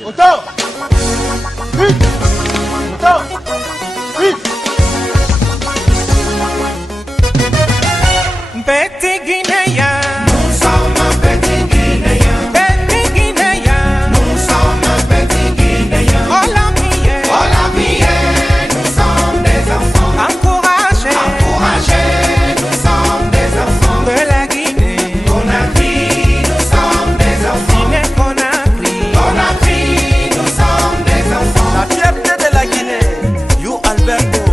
Michel. Autant. Vite. Autant. Vite. Petit Guinéen. Nous sommes un petit Guinéen. Petit Guinéen. Nous sommes un petit Guinéen. Oh la vie. Oh la vie, nous sommes des enfants. Encouragés. Encouragés, nous sommes des enfants. De la Guinée. Conakry, nous sommes des enfants. Guinée Conakry. Conakry, nous sommes des enfants. La fierté de la Guinée, You Alberto,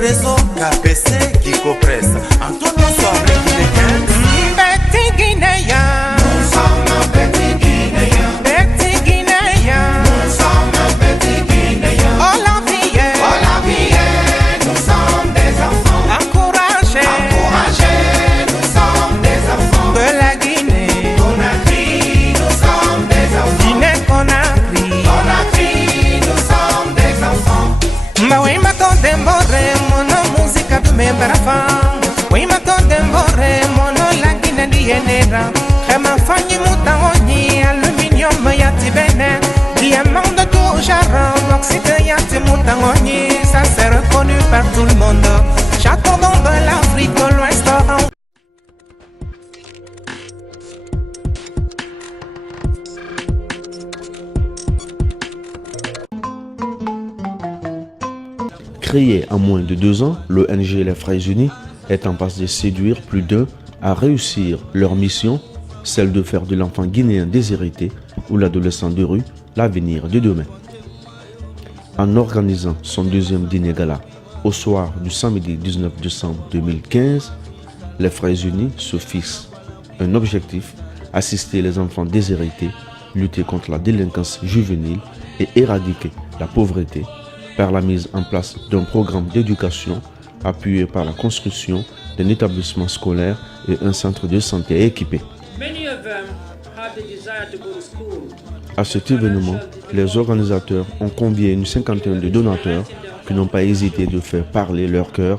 réseau KPC qui copresse. Antonio Sobre Guinéen. Petit Guinéen. Nous sommes un petit Guinéen. Petit Guinéen. Nous sommes un petit Guinéen. Oh la vie. Oh la vie, nous sommes des enfants. Encouragés. Encouragés, nous sommes des enfants. De la Guinée. Conakry, nous sommes des enfants. Guinée Conakry. Conakry, nous sommes des enfants. Mawima tondembore mono música do meu brafão. Wima tondembore mono langina dienera. Kama fanyi muta oni aluminium yati bene. Diamant de tout jarron, oxyde yati muta oni. Ça c'est reconnu par tout le monde. Château de l'Afrique de l'Ouest. Créé en moins de 2 ans, l'ONG Les Frères Unis est en passe de séduire plus d'un à réussir leur mission, celle de faire de l'enfant guinéen déshérité ou l'adolescent de rue l'avenir de demain. En organisant son deuxième dîner gala au soir du samedi 19 décembre 2015, les Frères Unis se fixent un objectif: assister les enfants déshérités, lutter contre la délinquance juvénile et éradiquer la pauvreté par la mise en place d'un programme d'éducation appuyé par la construction d'un établissement scolaire et un centre de santé équipé. À cet événement, les organisateurs ont convié une cinquantaine de donateurs qui n'ont pas hésité de faire parler leur cœur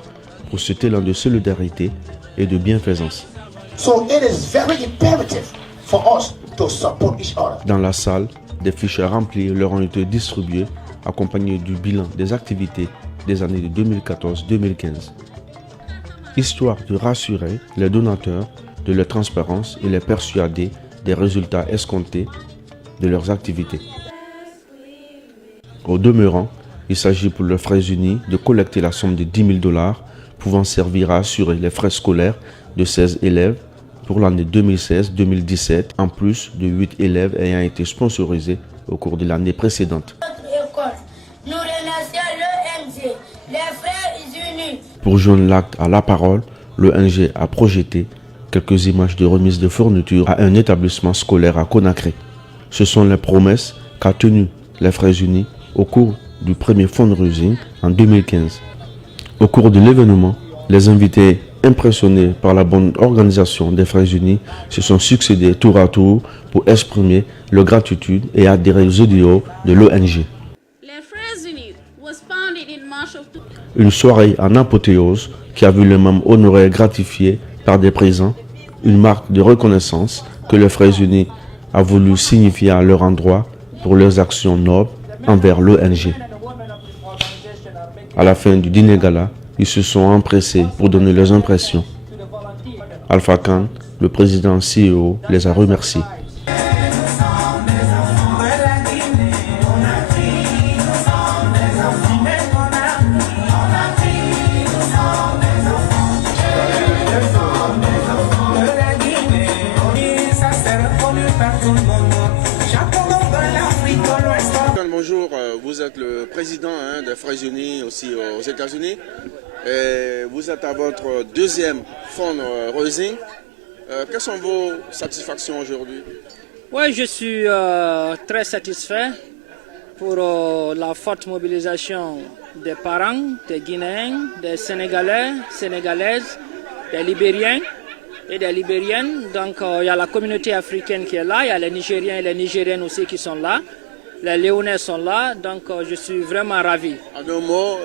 pour cet élan de solidarité et de bienfaisance. So it is very imperative for us to support each other. Dans la salle, des fiches remplies leur ont été distribuées, accompagnées du bilan des activités des années de 2014-2015. Histoire de rassurer les donateurs de leur transparence et les persuader des résultats escomptés de leurs activités. Au demeurant, il s'agit pour les Frères Unis de collecter la somme de $10 000 pouvant servir à assurer les frais scolaires de 16 élèves pour l'année 2016-2017, en plus de 8 élèves ayant été sponsorisés au cours de l'année précédente. Nous remercions l'ONG, les Frères Unis. Pour joindre l'acte à la parole, l'ONG a projeté quelques images de remise de fournitures à un établissement scolaire à Conakry. Ce sont les promesses qu'a tenues les Frères Unis au cours du premier fundraising en 2015. Au cours de l'événement, les invités impressionnés par la bonne organisation des Frères Unis se sont succédés tour à tour pour exprimer leur gratitude et adhérer aux idéaux de l'ONG. Une soirée en apothéose qui a vu les membres honorés gratifiés par des présents, une marque de reconnaissance que les Frères Unis a voulu signifier à leur endroit pour leurs actions nobles envers l'ONG. À la fin du dîner gala, ils se sont empressés pour donner leurs impressions. Alpha Khan, le président CEO, les a remerciés. Bonjour, vous êtes le président des Frères Unis aussi aux États-Unis. Vous êtes à votre deuxième fundraising. Quelles sont vos satisfactions aujourd'hui? Oui, je suis très satisfait pour la forte mobilisation des parents, des Guinéens, des Sénégalais, Sénégalaises, des Libériens et des Libériennes. Donc il y a la communauté africaine qui est là, il y a les Nigériens et les Nigériennes aussi qui sont là. Les Léonais sont là, donc je suis vraiment ravi. En un mot,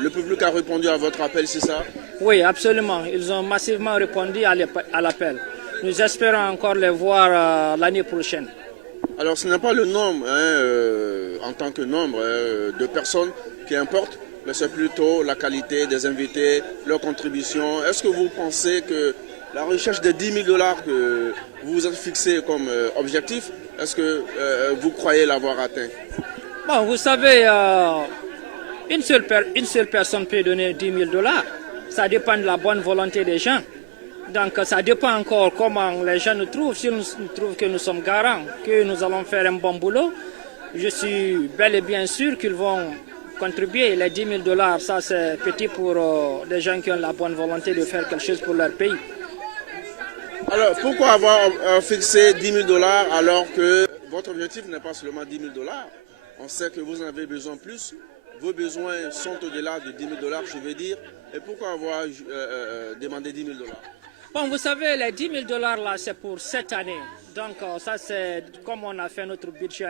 le public a répondu à votre appel, c'est ça? Oui, absolument. Ils ont massivement répondu à l'appel. Nous espérons encore les voir l'année prochaine. Alors ce n'est pas le nombre, en tant que nombre de personnes qui importe, mais c'est plutôt la qualité des invités, leur contribution. Est-ce que vous pensez que la recherche des 10 000 $ que vous vous êtes fixé comme objectif, est-ce que vous croyez l'avoir atteint? Bon, vous savez, une seule personne peut donner 10 000 $. Ça dépend de la bonne volonté des gens. Donc ça dépend encore comment les gens nous trouvent. Si nous trouvent que nous sommes garants, que nous allons faire un bon boulot, je suis bel et bien sûr qu'ils vont contribuer. Les 10 000 $, ça c'est petit pour des gens qui ont la bonne volonté de faire quelque chose pour leur pays. Alors pourquoi avoir fixé 10 000 $ alors que votre objectif n'est pas seulement 10 000 $? On sait que vous en avez besoin plus. Vos besoins sont au-delà de 10 000 $, je veux dire. Et pourquoi avoir demandé 10 000 $? Bon, vous savez, les 10 000 $ là, c'est pour cette année. Donc, ça, c'est comme on a fait notre budget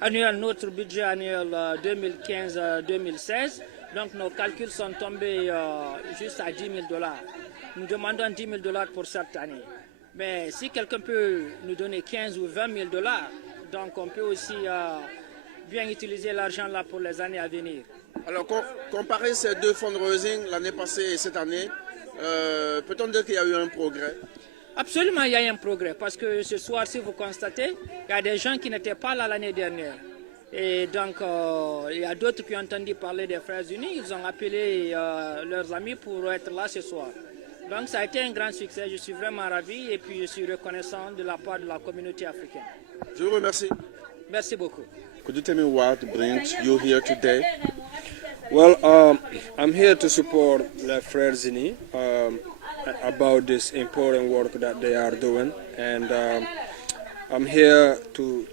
annuel, notre budget annuel 2015-2016. Donc, nos calculs sont tombés juste à 10 000 $. Nous demandons 10 000 $ pour cette année. Mais si quelqu'un peut nous donner 15 ou 20 000 $, donc on peut aussi bien utiliser l'argent là pour les années à venir. Alors, comparer ces deux fundraising l'année passée et cette année, peut-on dire qu'il y a eu un progrès? Absolument, il y a eu un progrès parce que ce soir, si vous constatez, il y a des gens qui n'étaient pas là l'année dernière. Et donc, il y a d'autres qui ont entendu parler des Frères Unis, ils ont appelé leurs amis pour être là ce soir. Donc, ça a été un grand succès, je suis vraiment ravi et puis je suis reconnaissant de la part de la communauté africaine. Je vous remercie. Merci beaucoup. Could you tell me what brings you here today? Well, I'm here to support the Frères Unis about this important work that they are doing, and I'm here to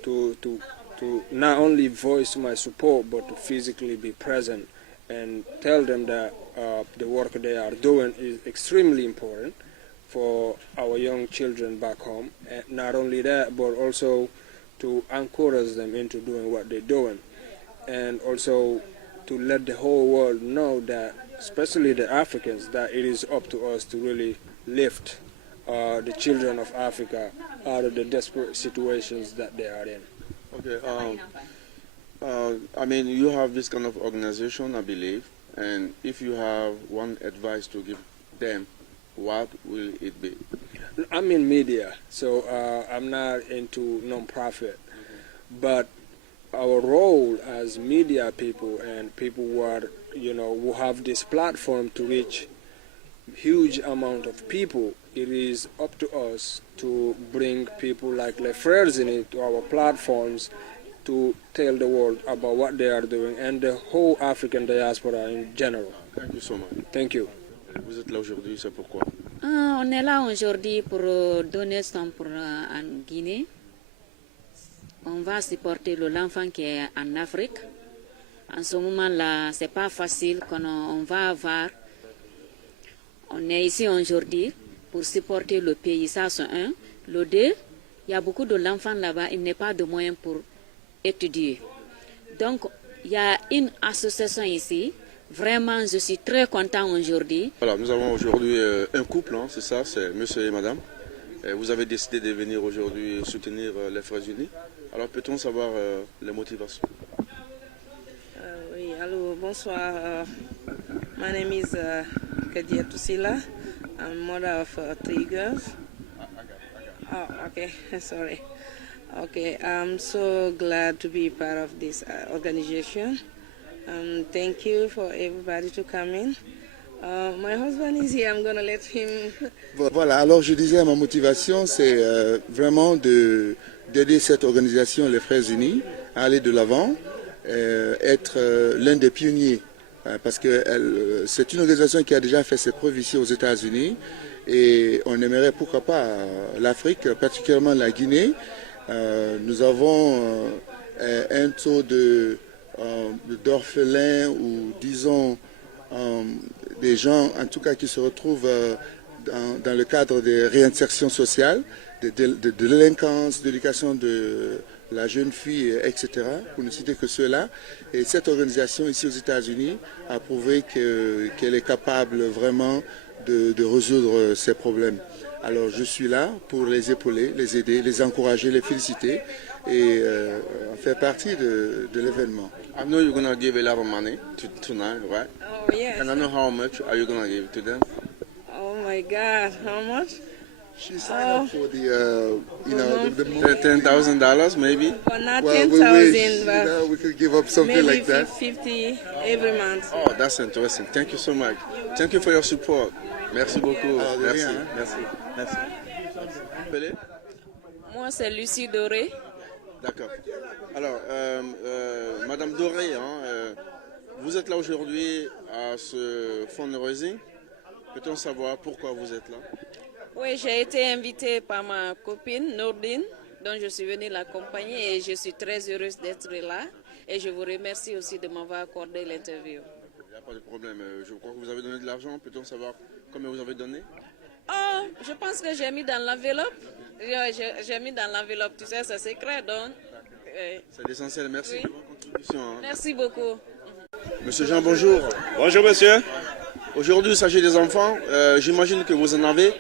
not only voice my support, but to physically be present and tell them that the work they are doing is extremely important for our young children back home. And not only that, but also to encourage them into doing what they're doing, and also to let the whole world know that, especially the Africans, that it is up to us to really lift the children of Africa out of the desperate situations that they are in. Okay. I mean, you have this kind of organization, I believe, and if you have one advice to give them, what will it be? I'm in media, so I'm not into non-profit, but our role as media people and people who are, who have this platform to reach huge amount of people, it is up to us to bring people like Les Frères Unis to our platforms to tell the world about what they are doing and the whole African diaspora in general. Thank you so much. Thank you. Vous êtes là aujourd'hui, c'est pourquoi? On est là aujourd'hui pour donner son pour en Guinée. On va supporter l'enfant qui est en Afrique. En ce moment-là, c'est pas facile qu'on va avoir. On est ici aujourd'hui pour supporter le pays, ça c'est un. Le deux, il y a beaucoup d'enfants là-bas, il n'y a pas de moyens pour étudier. Donc, il y a une association ici. Vraiment, je suis très content aujourd'hui. Voilà, nous avons aujourd'hui un couple, c'est ça, c'est monsieur et madame. Et vous avez décidé de venir aujourd'hui soutenir les Frères Unis. Alors, peut-on savoir les motivations? Oui, alors bonsoir. My name is Kadia Tusila. I'm mother of 3 girls. Oh, okay, sorry. Okay, I'm so glad to be part of this organization. Thank you for everybody to come in. My husband is here, I'm going to let him... Voilà, alors je disais, ma motivation, c'est vraiment d'aider cette organisation, les Frères Unis, à aller de l'avant, être l'un des pionniers, parce que c'est une organisation qui a déjà fait ses preuves ici aux États-Unis, et on aimerait, pourquoi pas, l'Afrique, particulièrement la Guinée. Nous avons un taux d'orphelins ou disons des gens en tout cas qui se retrouvent dans le cadre de réinsertion sociale, de délinquance, d'éducation de la jeune fille, etc., pour ne citer que ceux-là. Et cette organisation ici aux États-Unis a prouvé qu'elle est capable vraiment de résoudre ces problèmes. Alors je suis là pour les épauler, les aider, les encourager, les féliciter et faire partie de l'événement. I know you're going to give a lot of money tonight, right? Oh, yes. And I know how much are you going to give to them? Oh my God, how much? She signed up for the, the $10,000 maybe? Well, not well, 10,000, but we could give up something maybe like that. 50 every month. Oh, that's interesting. Thank you so much. Thank you for your support. Merci beaucoup. Alors, de Merci. rien, hein. Merci. Merci. Appelez? Moi, c'est Lucie Doré. D'accord. Alors, Madame Doré, vous êtes là aujourd'hui à ce fundraising. Peut-on savoir pourquoi vous êtes là? Oui, j'ai été invitée par ma copine Nordine, dont je suis venue l'accompagner et je suis très heureuse d'être là. Et je vous remercie aussi de m'avoir accordé l'interview. Il n'y a pas de problème. Je crois que vous avez donné de l'argent. Peut-on savoir combien vous avez donné? Oh, je pense que j'ai mis dans l'enveloppe. J'ai mis dans l'enveloppe, tu sais, c'est secret, donc. C'est l'essentiel. Merci de votre contribution. Merci beaucoup. Monsieur Jean, bonjour. Bonjour, monsieur. Aujourd'hui, il s'agit des enfants. J'imagine que vous en avez.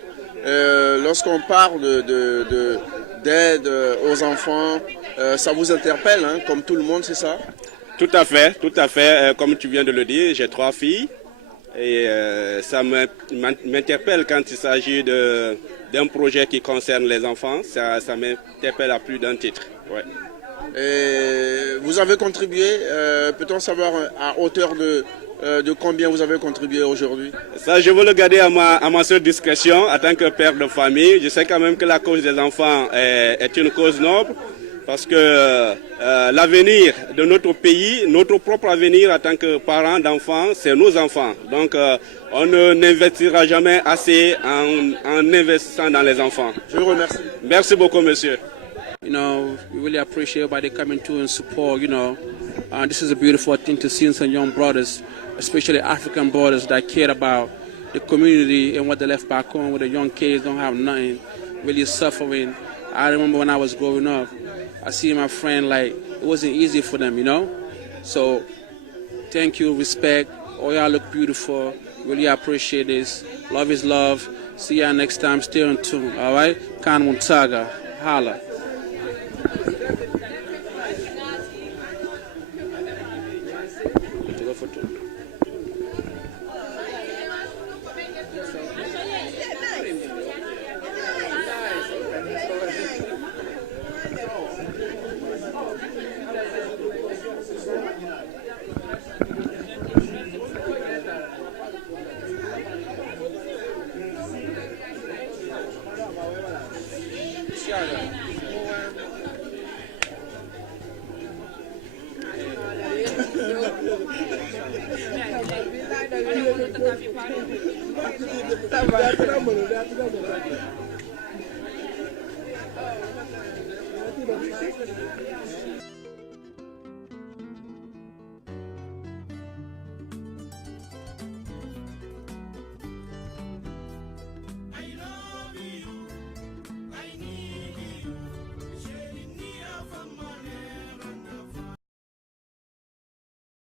Lorsqu'on parle d'aide aux enfants, ça vous interpelle, hein, comme tout le monde, c'est ça? Tout à fait. Comme tu viens de le dire, j'ai 3 filles et ça m'interpelle quand il s'agit d'un projet qui concerne les enfants. Ça m'interpelle à plus d'un titre. Ouais. Et vous avez contribué, peut-on savoir à hauteur de combien vous avez contribué aujourd'hui? Ça, je veux le garder à ma seule discrétion en tant que père de famille. Je sais quand même que la cause des enfants est une cause noble parce que l'avenir de notre pays, notre propre avenir en tant que parents d'enfants, c'est nos enfants. Donc, on n'investira jamais assez en investissant dans les enfants. Je vous remercie. Merci beaucoup, monsieur. You know, we really appreciate everybody coming to and support, you know. This is a beautiful thing to see some young brothers, especially African brothers that care about the community and what they left back home, where the young kids don't have nothing, really suffering. I remember when I was growing up, I see my friend, like, it wasn't easy for them, you know. So, thank you, respect. All y'all look beautiful. Really appreciate this. Love is love. See y'all next time. Stay on tune, all right? Khan Muntaga. Holla.